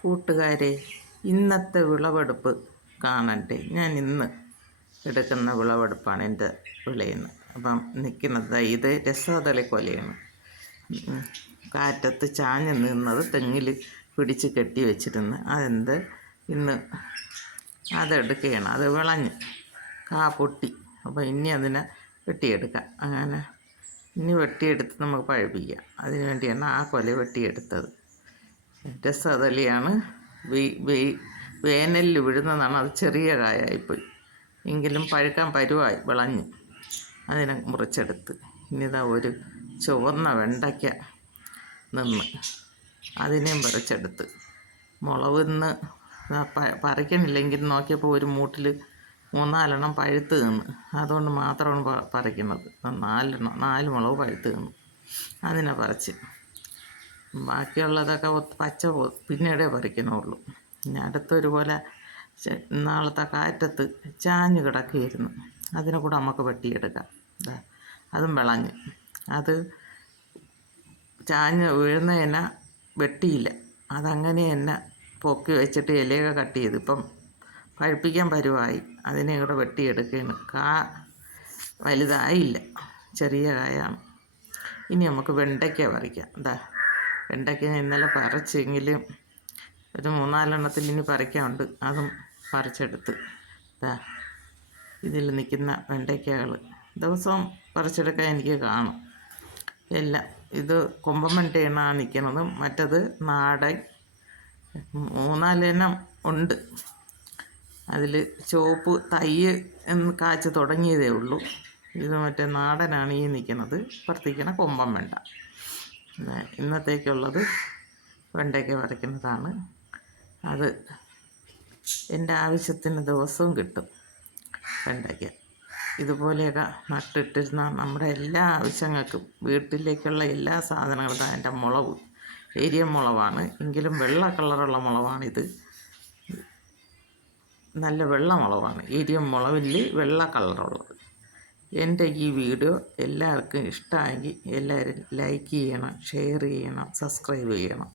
കൂട്ടുകാരെ, ഇന്നത്തെ വിളവെടുപ്പ് കാണട്ടെ. ഞാൻ ഇന്ന് എടുക്കുന്ന വിളവെടുപ്പാണ് എൻ്റെ വിളയിൽ നിന്ന്. അപ്പം നിൽക്കുന്നത് ഇത് രസകദളി കൊലയാണ്. കാറ്റത്ത് ചാഞ്ഞ് നിന്നത് തെങ്ങിൽ പിടിച്ച് കെട്ടി വെച്ചിരുന്ന് ഇന്ന് അതെടുക്കുകയാണ്. അത് വിളഞ്ഞ് കാ പൊട്ടി. അപ്പോൾ ഇനി അതിനെ വെട്ടിയെടുക്കാം. അങ്ങനെ ഇനി വെട്ടിയെടുത്ത് നമുക്ക് പഴുപ്പിക്കാം. അതിന് വേണ്ടിയാണ് ആ കൊല വെട്ടിയെടുത്തത്. രസകദളിയാണ്. വേനലിൽ വിഴുന്നതാണ്. അത് ചെറിയ കായായിപ്പോയി, എങ്കിലും പഴുക്കാൻ പരുവായി വിളഞ്ഞ്. അതിനെ മുറിച്ചെടുത്ത് ഇനിതാ ഒരു ചുവന്ന വെണ്ടയ്ക്ക നിന്ന് അതിനെയും പറിച്ചെടുത്ത്. മുളകിന്ന് പറിക്കണില്ലെങ്കിൽ നോക്കിയപ്പോൾ ഒരു മൂട്ടിൽ 3-4 പഴുത്ത് നിന്ന്. അതുകൊണ്ട് മാത്രമാണ് പറിക്കുന്നത്. 4 മുളക് പഴുത്ത് നിന്ന്. അതിനെ പറിച്ച് ബാക്കിയുള്ളതൊക്കെ പച്ച പിന്നീടേ പറിക്കണുള്ളൂ. ഇനി അടുത്തൊരു പോലെ നാളത്തെ കാറ്റത്ത് ചാഞ്ഞ് കിടക്കുകയായിരുന്നു. അതിനെ കൂടെ നമുക്ക് വെട്ടിയെടുക്കാം. അതും വിളഞ്ഞ്. അത് ചാഞ്ഞ് വീഴുന്നതിനെ വെട്ടിയില്ല. അതങ്ങനെ തന്നെ പൊക്കി വെച്ചിട്ട് ഇലയൊക്കെ കട്ട് ചെയ്ത് ഇപ്പം പഴുപ്പിക്കാൻ പരുവായി. അതിനെ കൂടെ വെട്ടിയെടുക്കുകയാണ്. വലുതായില്ല, ചെറിയ കായാണ്. ഇനി നമുക്ക് വെണ്ടയ്ക്ക പറിക്കാം. വെണ്ടയ്ക്ക ഇന്നലെ പറിച്ചെങ്കിലും ഒരു 3-4 ഇനി പറിക്കാനുണ്ട്. അതും പറിച്ചെടുത്ത് ഇതിൽ നിൽക്കുന്ന വെണ്ടയ്ക്കകൾ ദിവസവും പറിച്ചെടുക്കാൻ എനിക്ക് കാണും. എല്ലാം ഇത് കൊമ്പൻ വെണ്ടയാണ് നിൽക്കുന്നത്. മറ്റത് നാടൻ 3-4 ഇനം ഉണ്ട്. അതിൽ ചുവപ്പ് തൈ കാച്ച് തുടങ്ങിയതേ ഉള്ളൂ. ഇത് മറ്റേ നാടനാണ് ഈ നിൽക്കുന്നത്. പ്രത്യേകിച്ച് കൊമ്പൻ വെണ്ട. ഇന്നത്തേക്കുള്ളത് വെണ്ടയ്ക്ക പറിക്കുന്നതാണ്. അത് എൻ്റെ ആവശ്യത്തിന് ദിവസവും കിട്ടും. വെണ്ടയ്ക്ക ഇതുപോലെയൊക്കെ നട്ടിട്ടിരുന്ന നമ്മുടെ എല്ലാ ആവശ്യങ്ങൾക്കും വീട്ടിലേക്കുള്ള എല്ലാ സാധനങ്ങളും. എൻ്റെ മുളക് ഏരിയ മുളകാണ്, എങ്കിലും വെള്ള കളറുള്ള മുളകാണിത്. നല്ല വെള്ള മുളകാണ്. ഏരിയ മുളകിൽ വെള്ള കളറുള്ളത്. എൻ്റെ ഈ വീഡിയോ എല്ലാവർക്കും ഇഷ്ടമായെങ്കിൽ എല്ലാവരും ലൈക്ക് ചെയ്യണം, ഷെയർ ചെയ്യണം, സബ്സ്ക്രൈബ് ചെയ്യണം.